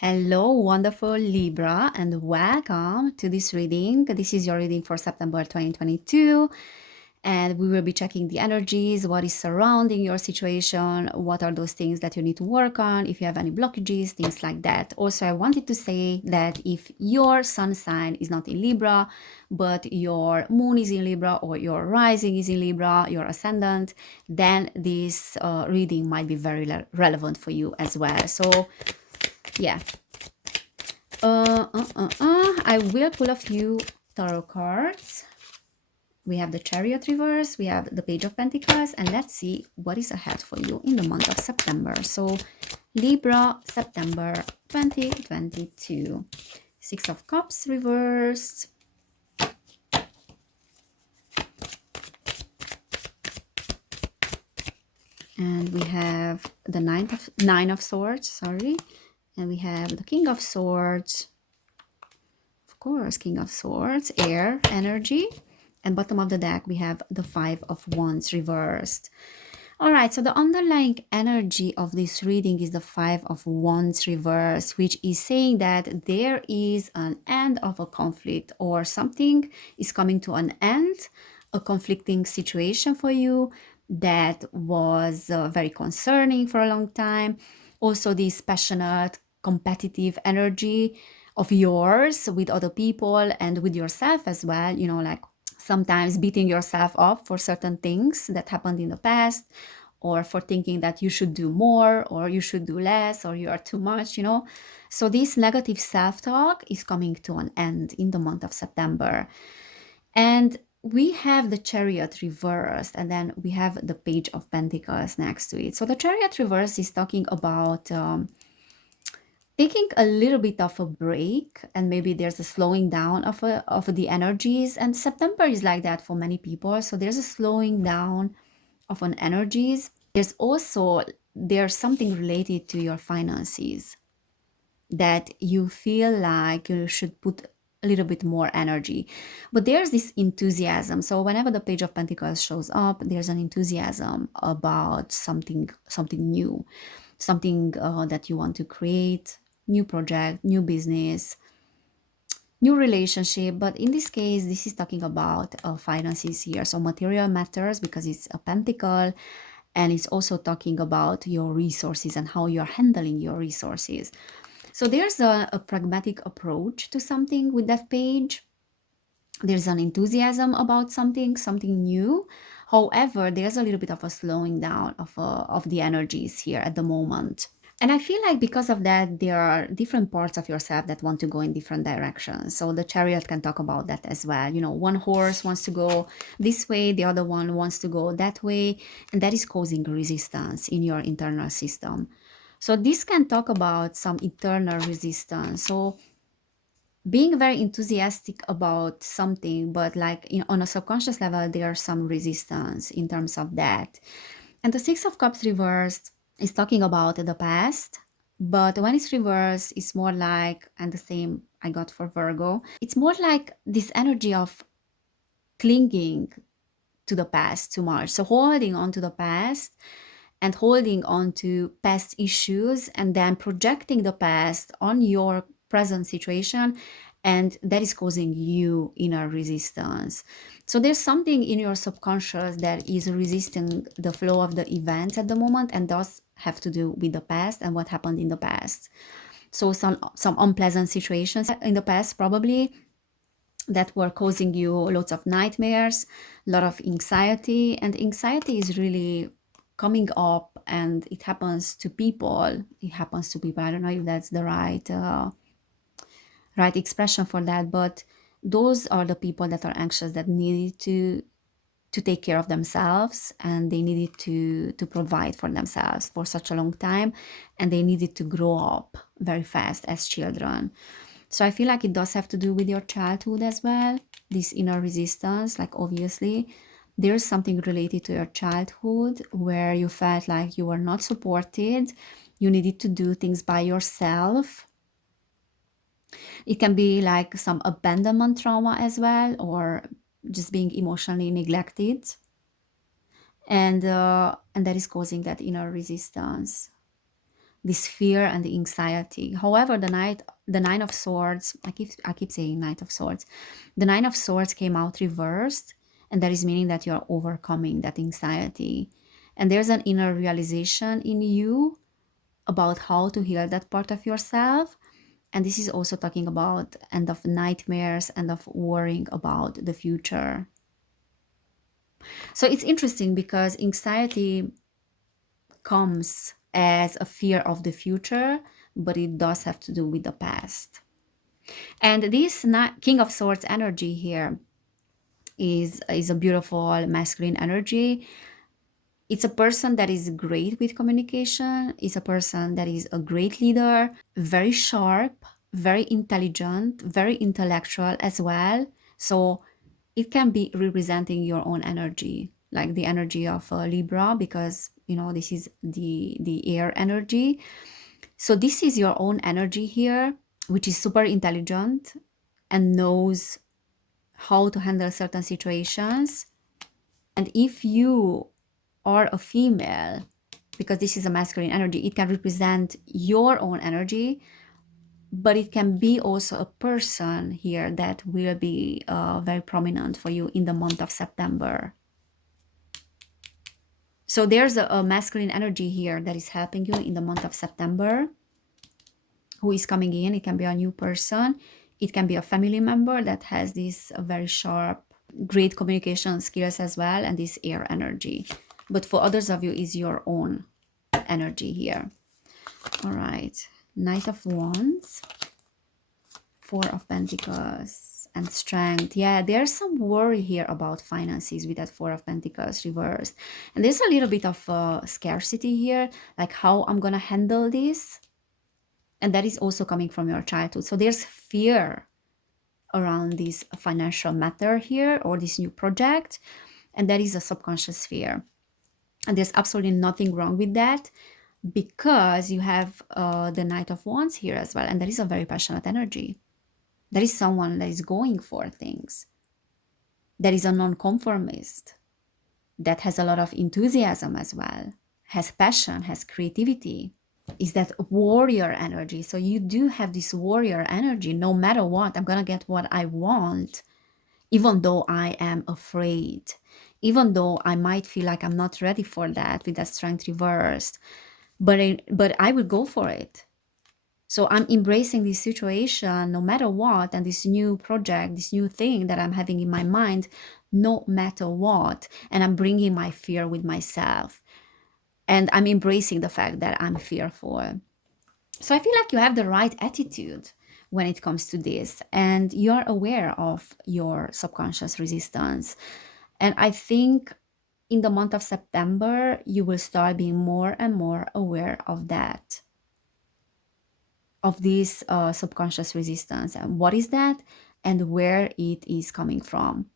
Hello, wonderful Libra, and welcome to this reading. This is your reading for September 2022, and we will be checking the energies, what is surrounding your situation, what are those things that you need to work on, if you have any blockages, things like that. Also, I wanted to say that if your sun sign is not in Libra, but your moon is in Libra or your rising is in Libra, your ascendant, then this reading might be very relevant for you as well. So, yeah. I will pull a few tarot cards. We have the Chariot reverse, we have the Page of Pentacles, and let's see what is ahead for you in the month of September. So, Libra, September 2022. Six of Cups reversed. And we have the Nine of Swords, sorry. And we have the King of Swords. Of course, King of Swords, air, energy. And bottom of the deck, we have the Five of Wands reversed. All right, so the underlying energy of this reading is the Five of Wands reversed, which is saying that there is an end of a conflict or something is coming to an end, a conflicting situation for you that was very concerning for a long time. Also, this passionate, competitive energy of yours with other people and with yourself as well, like sometimes beating yourself up for certain things that happened in the past, or for thinking that you should do more or you should do less or you are too much. So this negative self-talk is coming to an end in the month of September. And we have the Chariot reversed, and then we have the Page of Pentacles next to it. So the Chariot reverse is talking about taking a little bit of a break, and maybe there's a slowing down of the energies, and September is like that for many people. So there's a slowing down of an energies. There's something related to your finances that you feel like you should put a little bit more energy, but there's this enthusiasm. So whenever the Page of Pentacles shows up, there's an enthusiasm about something new, something that you want to create, new project, new business, new relationship. But in this case, this is talking about finances here, so material matters because it's a pentacle, and it's also talking about your resources and how you're handling your resources. So there's a pragmatic approach to something with that page. There's an enthusiasm about something new. However, there's a little bit of a slowing down of the energies here at the moment. And I feel like because of that, there are different parts of yourself that want to go in different directions. So the Chariot can talk about that as well. One horse wants to go this way, the other one wants to go that way, and that is causing resistance in your internal system. So this can talk about some internal resistance. So being very enthusiastic about something, but on a subconscious level, there's some resistance in terms of that. And the Six of Cups reversed is talking about the past, but when it's reversed, it's more like, and the same I got for Virgo, it's more like this energy of clinging to the past too much. So holding on to the past and holding on to past issues and then projecting the past on your present situation, and that is causing you inner resistance. So there's something in your subconscious that is resisting the flow of the events at the moment, and does have to do with the past and what happened in the past. So some unpleasant situations in the past probably that were causing you lots of nightmares, a lot of anxiety, and anxiety is really coming up, and it happens to people. I don't know if that's the right expression for that, but those are the people that are anxious, that needed to take care of themselves, and they needed to provide for themselves for such a long time, and they needed to grow up very fast as children. So I feel like it does have to do with your childhood as well, this inner resistance. Like obviously there's something related to your childhood where you felt like you were not supported, you needed to do things by yourself. It can be like some abandonment trauma as well, or just being emotionally neglected, and that is causing that inner resistance. this fear and the anxiety. However, the Nine of Swords, I keep saying Knight of Swords. The Nine of Swords came out reversed, and that is meaning that you are overcoming that anxiety. And there's an inner realization in you about how to heal that part of yourself. And this is also talking about end of nightmares, end of worrying about the future. So it's interesting because anxiety comes as a fear of the future, but it does have to do with the past. And this King of Swords energy here is a beautiful masculine energy. It's a person that is great with communication, is a person that is a great leader, very sharp, very intelligent, very intellectual as well. So it can be representing your own energy, like the energy of Libra, because this is the air energy. So this is your own energy here, which is super intelligent and knows how to handle certain situations. And if you are a female, because this is a masculine energy, it can represent your own energy, but it can be also a person here that will be very prominent for you in the month of September. So there's a masculine energy here that is helping you in the month of September, who is coming in. It can be a new person. It can be a family member that has this very sharp, great communication skills as well, and this air energy. But for others of you is your own energy here. All right. Knight of Wands, Four of Pentacles, and Strength. Yeah, there's some worry here about finances with that Four of Pentacles reversed. And there's a little bit of scarcity here, like how I'm going to handle this. And that is also coming from your childhood. So there's fear around this financial matter here, or this new project. And that is a subconscious fear. And there's absolutely nothing wrong with that, because you have the Knight of Wands here as well. And that is a very passionate energy. That is someone that is going for things. That is a nonconformist. That has a lot of enthusiasm as well. Has passion, has creativity. Is that warrior energy. So you do have this warrior energy. No matter what, I'm going to get what I want, even though I am afraid. Even though I might feel like I'm not ready for that with that Strength reversed. But I will go for it. So I'm embracing this situation no matter what, and this new project, this new thing that I'm having in my mind, no matter what. And I'm bringing my fear with myself. And I'm embracing the fact that I'm fearful. So I feel like you have the right attitude when it comes to this, and you're aware of your subconscious resistance. And I think in the month of September, you will start being more and more aware of that, of this subconscious resistance, and what is that and where it is coming from.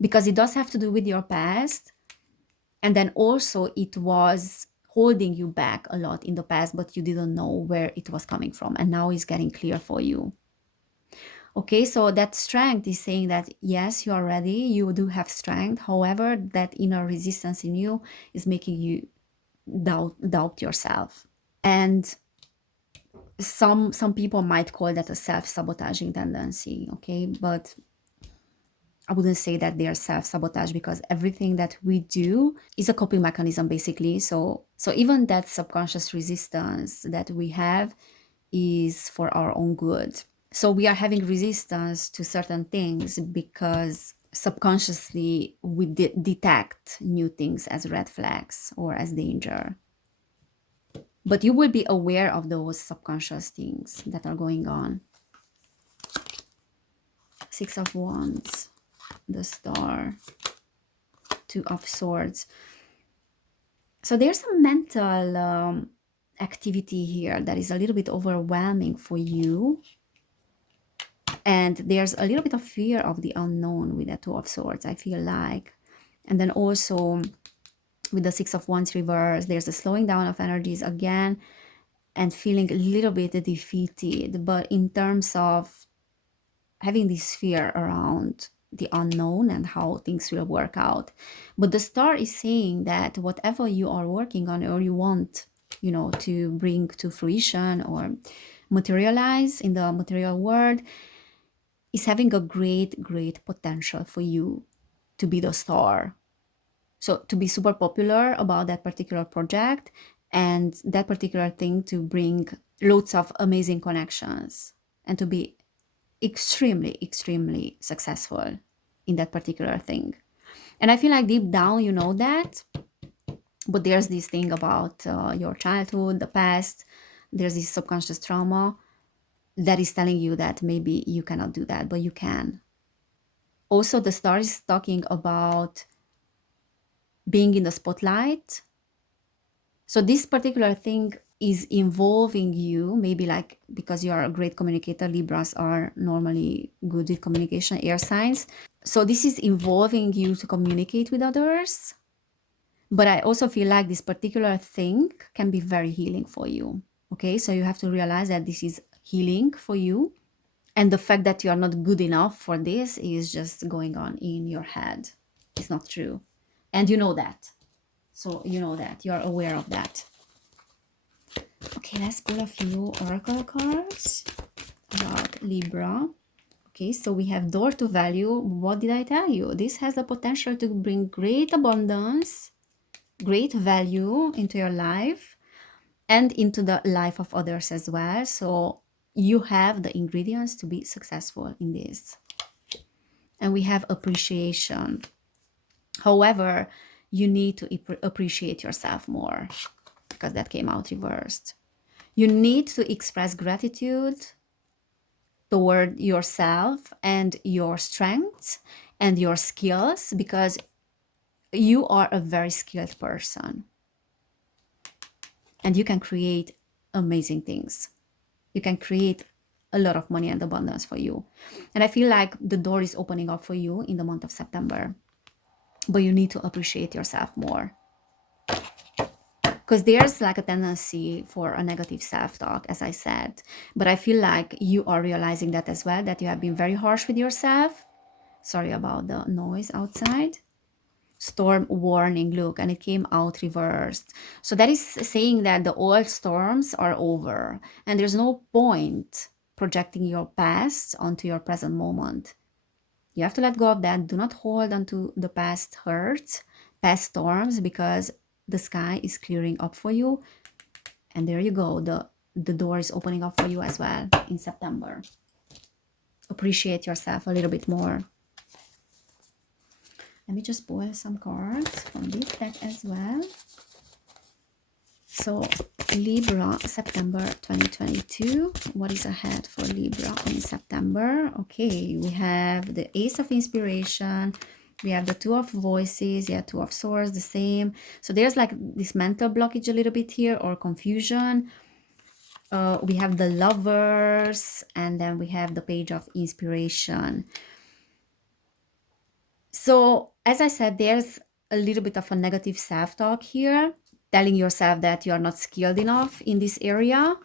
Because it does have to do with your past, and then also it was holding you back a lot in the past, but you didn't know where it was coming from, and now it's getting clear for you. Okay, so that Strength is saying that yes, you are ready, you do have strength. However, that inner resistance in you is making you doubt yourself. And some people might call that a self-sabotaging tendency, okay? But I wouldn't say that they are self-sabotage, because everything that we do is a coping mechanism, basically. So even that subconscious resistance that we have is for our own good. So we are having resistance to certain things because subconsciously we detect new things as red flags or as danger. But you will be aware of those subconscious things that are going on. Six of Wands, the Star, Two of Swords. So there's a mental activity here that is a little bit overwhelming for you. And there's a little bit of fear of the unknown with the Two of Swords, I feel like. And then also with the Six of Wands reverse, there's a slowing down of energies again, and feeling a little bit defeated. But in terms of having this fear around the unknown and how things will work out. But the Star is saying that whatever you are working on or you want you know, to bring to fruition or materialize in the material world, is having a great potential for you to be the star. So to be super popular about that particular project and that particular thing to bring loads of amazing connections and to be extremely successful in that particular thing. And I feel like deep down you know that, but there's this thing about your childhood, the past, there's this subconscious trauma that is telling you that maybe you cannot do that, but you can. Also, the star is talking about being in the spotlight. So this particular thing is involving you, maybe like because you are a great communicator, Libras are normally good with communication, air signs. So this is involving you to communicate with others. But I also feel like this particular thing can be very healing for you. Okay, so you have to realize that this is healing for you. And the fact that you are not good enough for this is just going on in your head. It's not true. And you know that. So you know that. You're aware of that. Okay, let's pull a few oracle cards about Libra. Okay, so we have door to value. What did I tell you? This has the potential to bring great abundance, great value into your life and into the life of others as well. So you have the ingredients to be successful in this. And we have appreciation. However, you need to appreciate yourself more because that came out reversed. You need to express gratitude toward yourself and your strengths and your skills because you are a very skilled person and you can create amazing things. You can create a lot of money and abundance for you. And I feel like the door is opening up for you in the month of September, but you need to appreciate yourself more. Because there's like a tendency for a negative self-talk, as I said. But I feel like you are realizing that as well, that you have been very harsh with yourself. Sorry about the noise outside. Storm warning, look, and it came out reversed. So that is saying that the old storms are over and there's no point projecting your past onto your present moment. You have to let go of that. Do not hold onto the past hurts, past storms, because the sky is clearing up for you. And there you go. The door is opening up for you as well in September. Appreciate yourself a little bit more. Let me just pull some cards from this deck as well. So Libra, September 2022. What is ahead for Libra in September? Okay, we have the Ace of Inspiration. We have the Two of Voices. Yeah, Two of Swords, the same. So there's like this mental blockage a little bit here or confusion. We have the Lovers and then we have the Page of Inspiration. So as I said, there's a little bit of a negative self-talk here, telling yourself that you are not skilled enough in this area.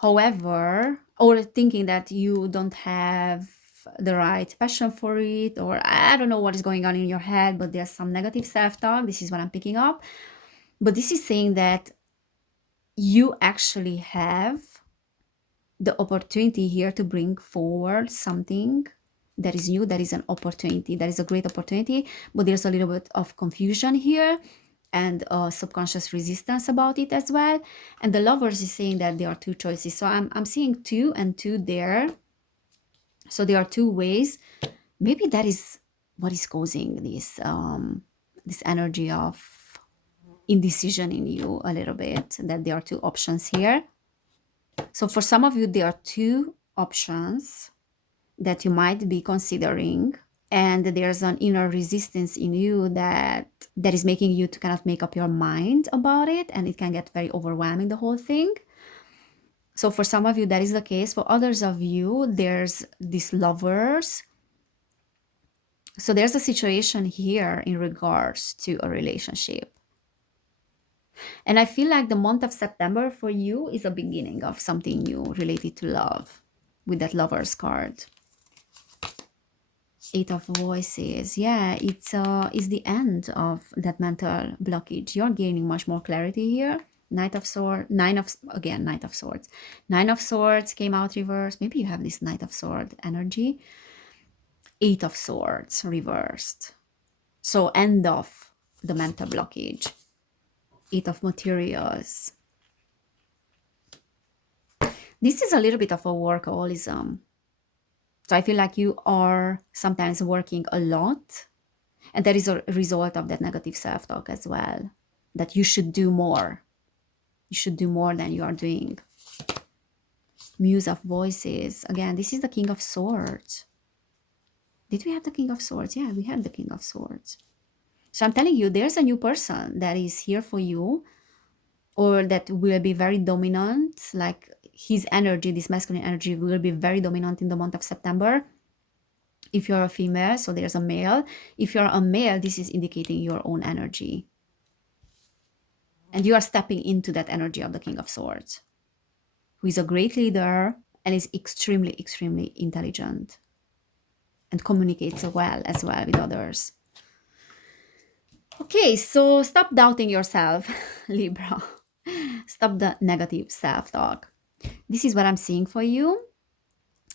However, or thinking that you don't have the right passion for it, or I don't know what is going on in your head, but there's some negative self-talk. This is what I'm picking up. But this is saying that you actually have the opportunity here to bring forward something that is new, that is an opportunity, that is a great opportunity, but there's a little bit of confusion here and subconscious resistance about it as well. And the Lovers is saying that there are two choices. So I'm seeing 2 and 2 there. So there are two ways. Maybe that is what is causing this this energy of indecision in you a little bit, that there are two options here. So for some of you, there are two options that you might be considering, and there's an inner resistance in you that is making you to kind of make up your mind about it, and it can get very overwhelming, the whole thing. So for some of you, that is the case. For others of you, there's these Lovers. So there's a situation here in regards to a relationship. And I feel like the month of September for you is a beginning of something new related to love with that Lovers card. 8 of Voices. Yeah, it's the end of that mental blockage. You're gaining much more clarity here. Knight of Swords, Knight of Swords. Nine of Swords came out reversed. Maybe you have this Knight of Sword energy. Eight of Swords reversed. So end of the mental blockage. Eight of Materials. This is a little bit of a workaholism. So I feel like you are sometimes working a lot, and that is a result of that negative self-talk as well, that you should do more. You should do more than you are doing. Muse of Voices. Again, this is the King of Swords. Did we have the King of Swords? Yeah, we had the King of Swords. So I'm telling you, there's a new person that is here for you, or that will be very dominant, like his energy, this masculine energy will be very dominant in the month of September. If you're a female, so there's a male. If you're a male, this is indicating your own energy. And you are stepping into that energy of the King of Swords, who is a great leader and is extremely, extremely intelligent and communicates well as well with others. Okay, so stop doubting yourself, Libra. Stop the negative self-talk. This is what I'm seeing for you.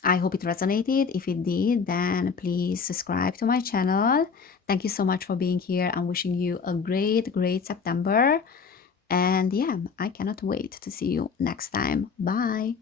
I hope it resonated. If it did, then please subscribe to my channel. Thank you so much for being here. I'm wishing you a great, great September. And yeah, I cannot wait to see you next time. Bye.